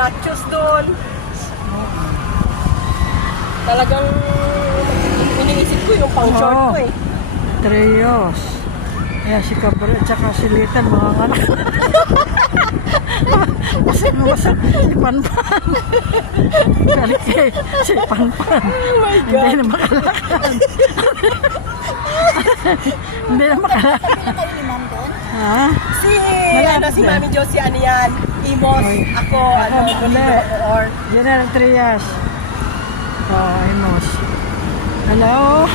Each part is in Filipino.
nachos doon. Talagang iniisip ko yung pang short ko eh. Trios. Ayan si Cabre at saka si Little, mga anak. Kasi si Panpan. Kalike, si Panpan. Oh my God. Hindi na makalakad. Hindi na makalakad. Ha? Si Mami Josie, ano yan? Imos, ako, or... General Trias. Imos. Hello.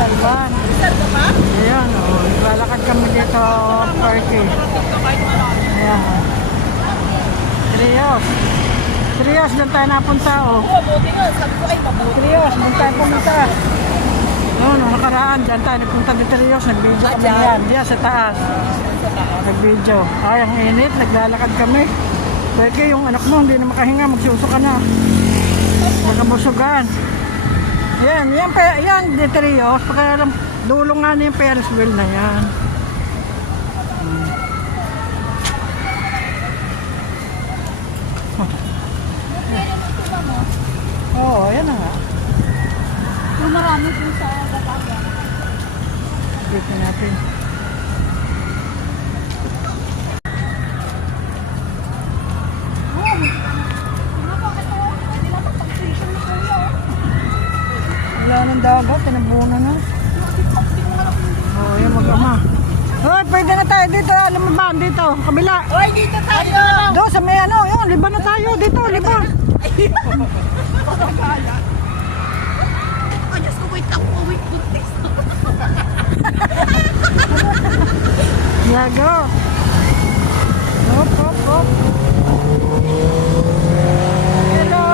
Talban. Ayan, lalakad kami dito, party. Ayan. Trios. Trios, doon tayo napunta, oh. Buti nga, sabi ko ay mabuti. Trios, doon tayo pumunta. Nung nakaraan, dyan tayo nagpunta dito Trios, nag-video kami yan. Diyan sa taas. Nag-video. Ay, ang init, naglalakad kami. Pwede yung anak mo, hindi na makahinga, magsuso ka na. Nagkabusugan. Yan, dito Trios. Pagka lang, dulo nga na yung Ferris wheel na yan. Oo, ayan na nga. Marami din sa Bataga. Dito natin. Wala nang dagat, tinabunan na. Oo, yan mag-ama. Hoy, pwede na tayo dito, alam mo ba, dito, kabila. Hoy, dito tayo! Doon sa may ano, yun, liba na tayo, dito, liba. Ay, Diyos ko, wait ako. Wait, buntis. Yago. Hop, hop, hop. Hello.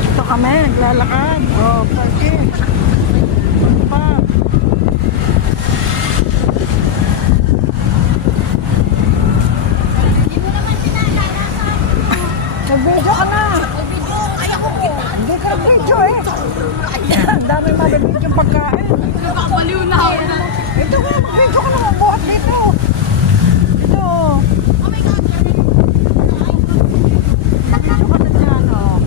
Ito kami, naglalakad. Oh, parking. Pa. Nag-video ka na. Hindi ka nag-video eh. Ang dami mag-video yung pagkain. Nagkakabaliw na ako na. Ito ka, mag-video ka na magbuhat dito. Ito. Oh my God. Mag-video ka na dyan, oh.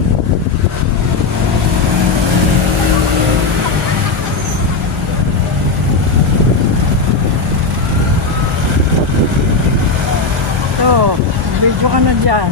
Ito, mag-video ka na dyan.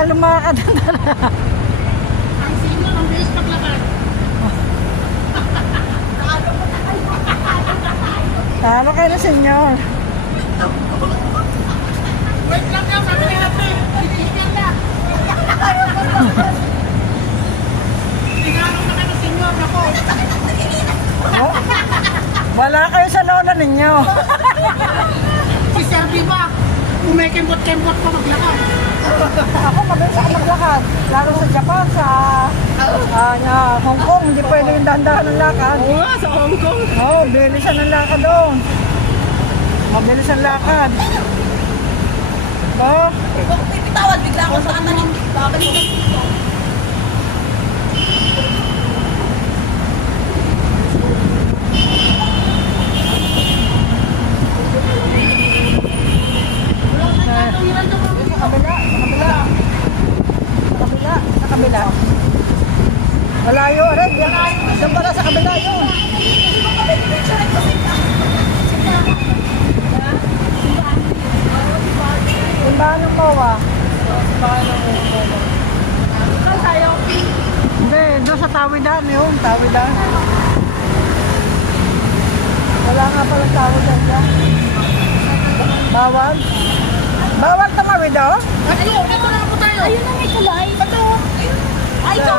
tagal lumakad. Ang sino, ang bilis paglakad. Talo kayo na, senyor. Wait lang yan, sabi ni ate. Tingnan na. Tinanong na kayo, senyor, ako. Oh, wala kayo sa lola ninyo. Si Sir Diba, kumikembot-kembot pa maglakad. Ako mabilis ako maglakad. Lalo sa Japan, sa Hong Kong, hindi pwede yung dahan-dahan ng lakad. Oo nga, sa Hong Kong. Oo, bilisan ang lakad doon. Mabilis ang lakad. Ba? Kung pipitawad, bigla ako sa katanin. Babalik na dito. Sa kabila, sa kabila. Sa kabila, sa kabila. Malayo rin. Saan pala sa kabila yun? Simbahan ng Mawa. Saan tayo? Hindi, doon sa Tawidan yun. Tawidan. Wala nga palang Tawidan dyan. Bawal? Bawal tumawid oh? Ayun, dito na po tayo. Ayun na may kulay. Ito. Ay, ito.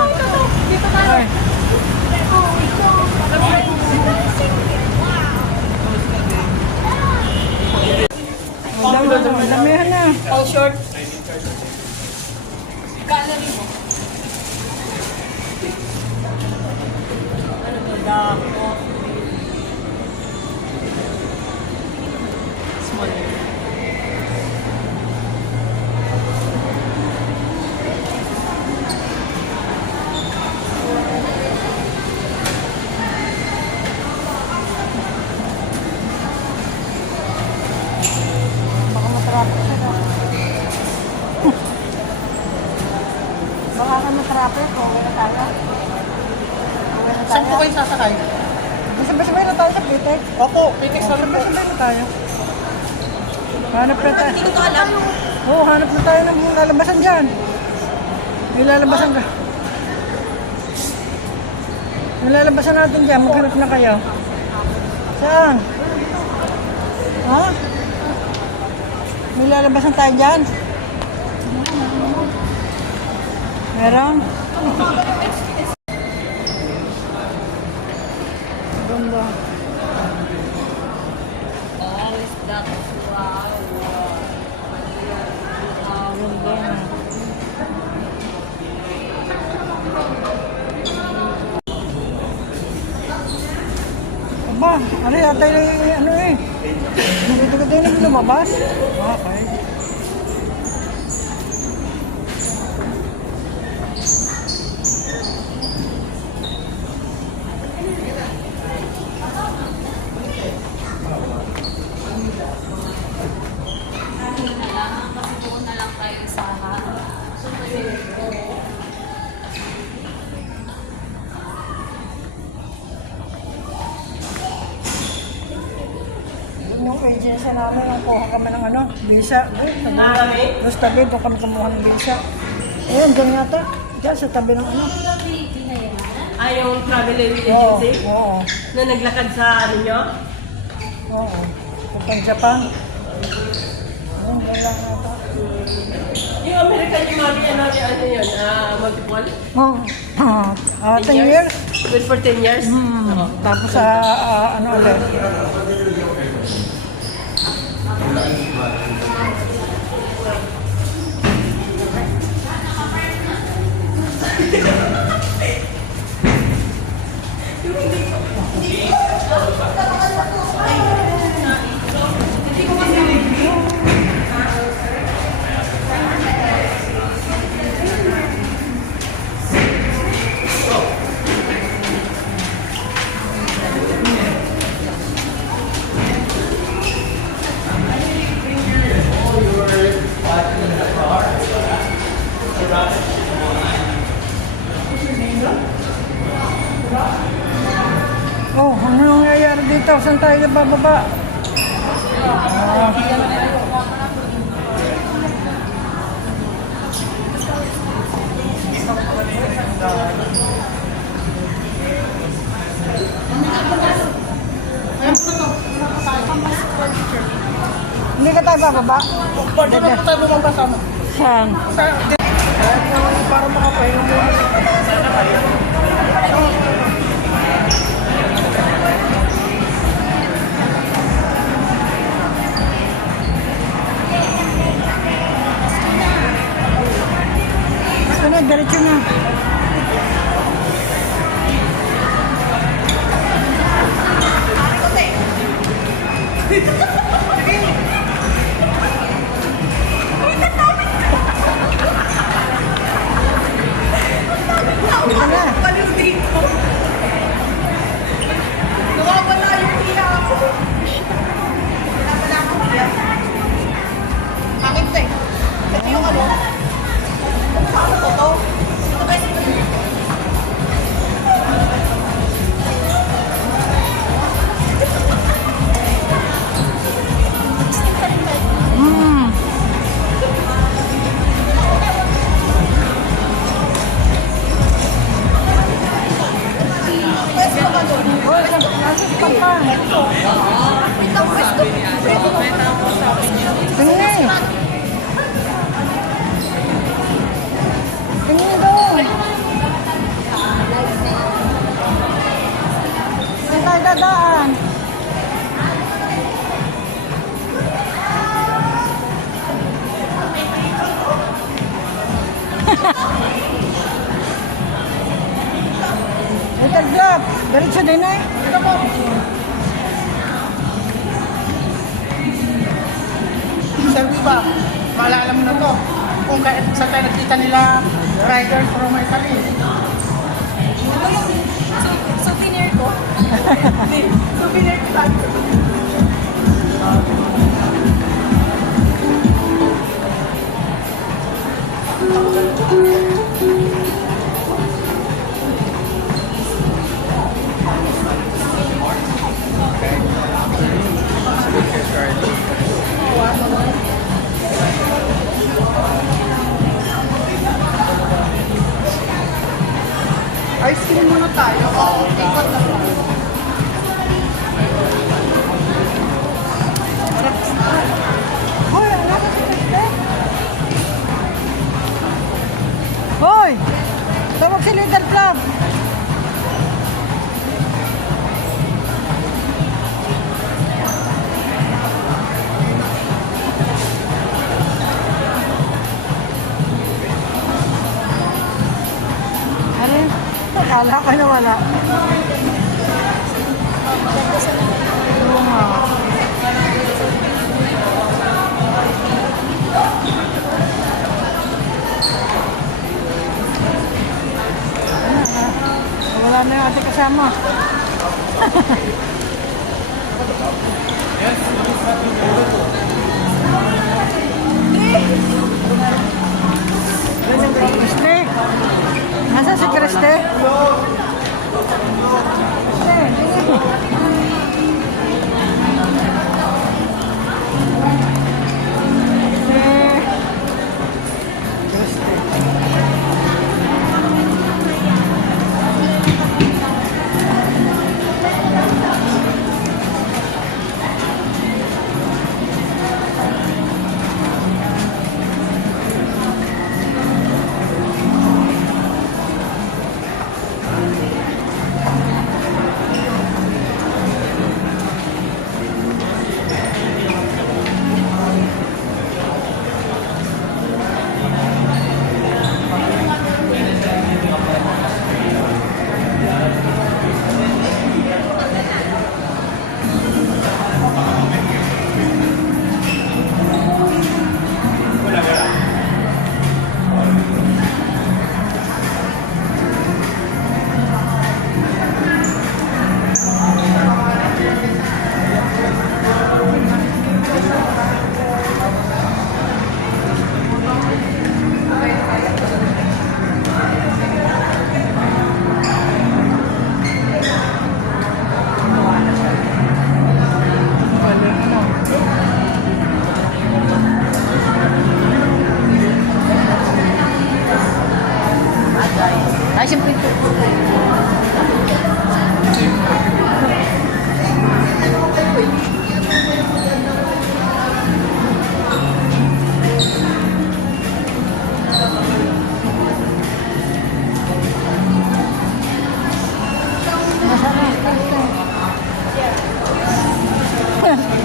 Dito tayo. Ay. Damihan na. All short. Gallery mo. Ano to? Dako. Small. Baka matrapik sila. Baka ka matrapik kung wala na tayo. Uwi na Saan po tayo. kayo sasakay? Sabay-sabay na tayo sa Pitek. Opo, Phoenix na rin po. Sabay-sabay na tayo. Hanap na tayo. Hindi ko to alam. Oo, hanap na tayo ng lalabasan dyan. May lalabasan ka. May lalabasan natin dyan. Maghanap na kayo. Saan? Ha? May lalabasan tayo dyan. Meron? Ganda. Oh, is that wow? Ganda. Aba, ano yata yung ano eh. Dito ka din yung lumabas. Okay. Kasi doon na lang tayo sa Yung agency namin, yung kuha kami ng ano, visa. Kami? Tapos tabi, doon kami kumuha ng visa. Ayun, dyan yata. Dyan sa tabi ng ano. Yung travel Oo, agency? oo, Na naglakad sa ano nyo? oo. Pupang Japan. Ayun, dyan lang yata. Yung American yung ano yun? Multiple? Oh, 10 years. Good for 10 years? Tapos sa ano ulit. Oh, ano nangyayari dito? Saan tayo bababa? Hindi ka tayo bababa? Pwede na po tayo bumaba sa Saan? para makapahinga muna. Ito na, diretso na. Ito na. Baliw dito. Nawawala yung hiya ako. Wala akong hiya. Bakit ito eh? Ito yung ano? Paano ko to? Ito guys, ito. Hoy, nasa spot pa. Tingin. Tingin doon. Saan tayo dadaan? Little drop. Diretso din eh. Ito po. Sir Viva, maalala mo na to. Kung sa tayo nakita nila rider from Italy. Souvenir ko. Souvenir ko tayo. Ice cream muna tayo. Oo, ikot na po. Hoy, nasa si Kriste. Hoy! Tawag si Little Club. Ano yun? Akala ko na wala. Oo nga. Wala na yung ating kasama. Kriste? Nasa si Kriste? Kriste,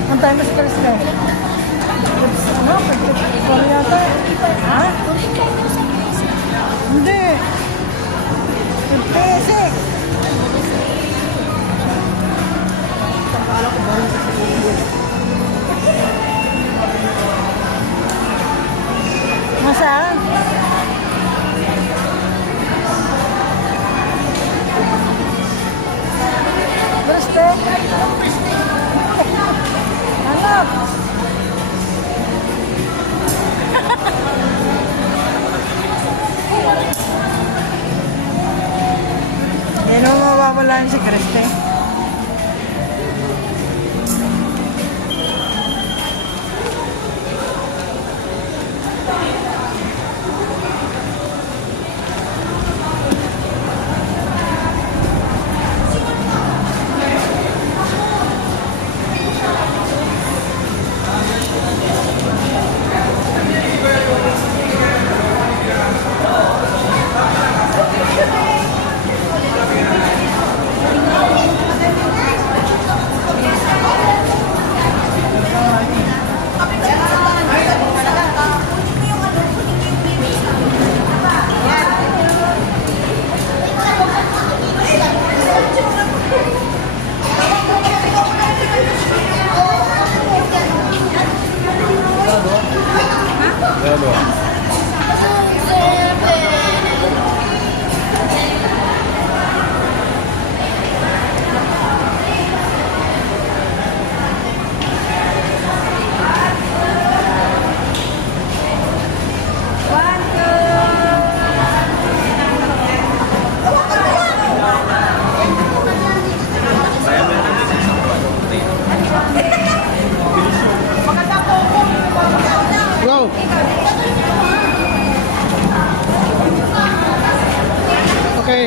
Antay mo si Kriste. Ano? Pag-ipon yata. Ha? Hindi. 56. Masaan? Kriste? Hanap! Hindi naman mawawalaan si Kriste. Go! Okay.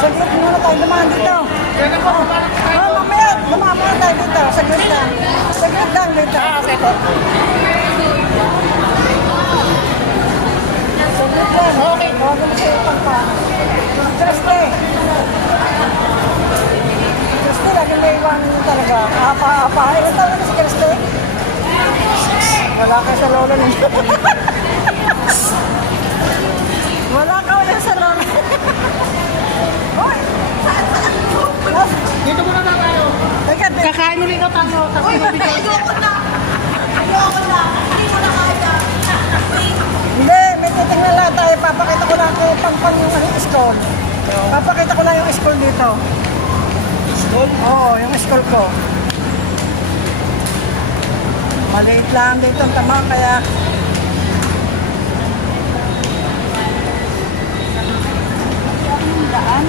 Saglit muna tayo dumaan dito. Mamaya, dumaan muna tayo dito. Saglit lang. Saglit lang dito. Saglit lang. Okay. Bago mo siya ipagpa. Kriste. Kriste, laging may iwanan niyo talaga. Apa. Ilan taon na si Kriste? Wala kayo sa lolo ninyo. Wala ka ulit sa lolo. Hoy! Dito muna na tayo. Teka, Kakain ulit na tayo. Tapos Ayoko na. Ayoko na. Hindi mo na kaya. Hindi, may titingnan lang tayo. Papakita ko lang kung pang yung school. Papakita ko lang yung school dito. School? Oo, yung school ko. Maliit lang dito ang tama, kaya... Daan?